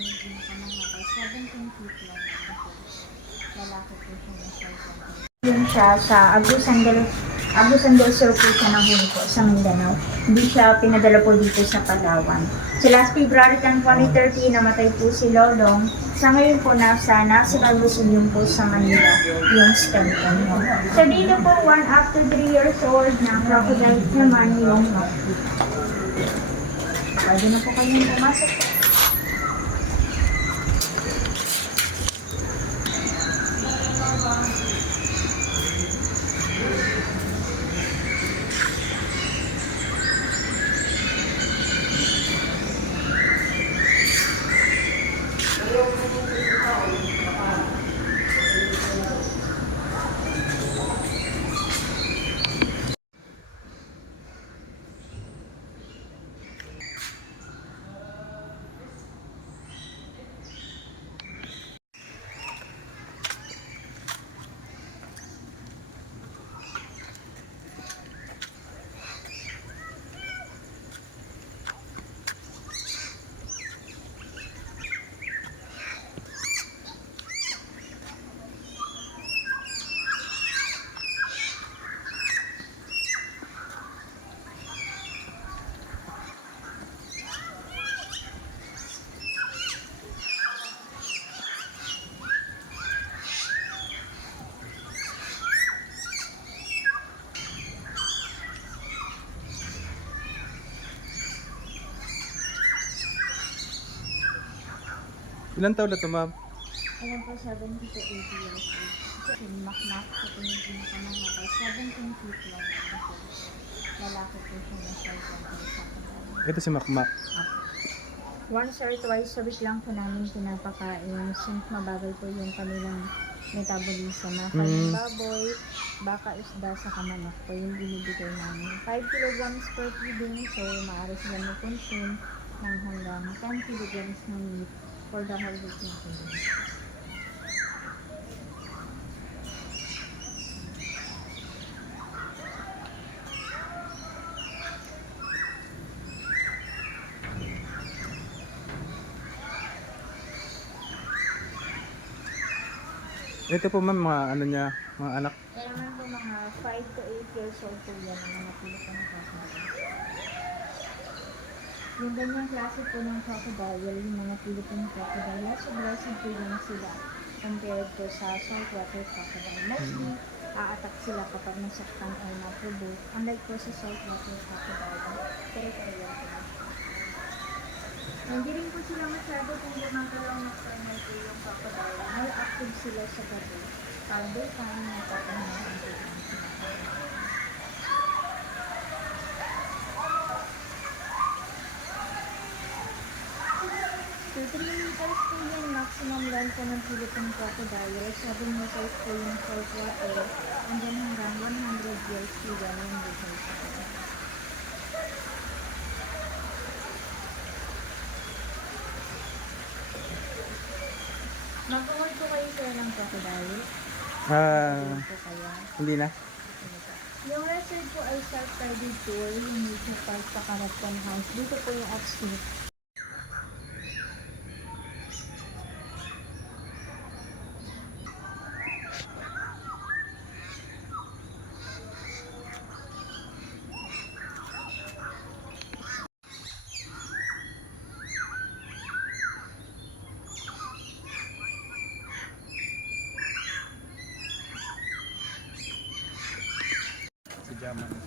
yung pinakamahaba. 17 feet lang naman po. Lalaki po siya ng size. Yun siya sa Agusan del Sur po siya nahuli po sa Mindanao. Hindi siya pinadala po dito sa Palawan. So last February 10, 2013, namatay po si Lolong. Sa ngayon po nasa National Museum po sa Manila yung skeleton mo. So dito po 1 up to 3 years old na crocodile naman yung notebook. Pwede na po kayong pumasok po. Ilan taon na to, ma'am? Ayan po, 70 to 80 years old. Kasi makmak sa tingin pinakamahaba. 17 feet lang naman po. Lalaki po siya ng size ng pinakamahaba. Ito si Makmak. Once or twice a week lang po namin pinapakain since mabagal po yung kanilang metabolism. Mga baboy, baka, isda, sa kamanok po yung binibigay namin. 5 kilograms per feeding, so maaari sila mag-consume ng hanggang 10 kilograms ng meat for the whole week na po yun. Ito po, ma'am, mga ano niya, mga anak. Kaya naman po mga 5 to 8 years old po yan ang mga Philippine crocodile. Yung ganyang klase po ng crocodile, yung mga Philippine crocodile, mas aggressive po yan sila compared po sa saltwater crocodile. Mostly, a-attack sila kapag nasaktan or na-provoke. Unlike po sa saltwater crocodile, pero hindi rin po sila masyado kung gumagalaw nocturnal po yung crocodile. More active sila sa gabi. Daytime, nagpapahingahan po lang sila. So 3 meters po yung maximum length po ng Philippine crocodile. 7 meters po yung saltwater. And then hanggang 100 years po yan yung buhay sa kanila. Mag-award po kayo sir ng crocodile? Po kaya? Hindi na. Yung resort po ay self-guided tour, yung nature park sa Caractan House. Dito po yung upstairs. Si Jaman.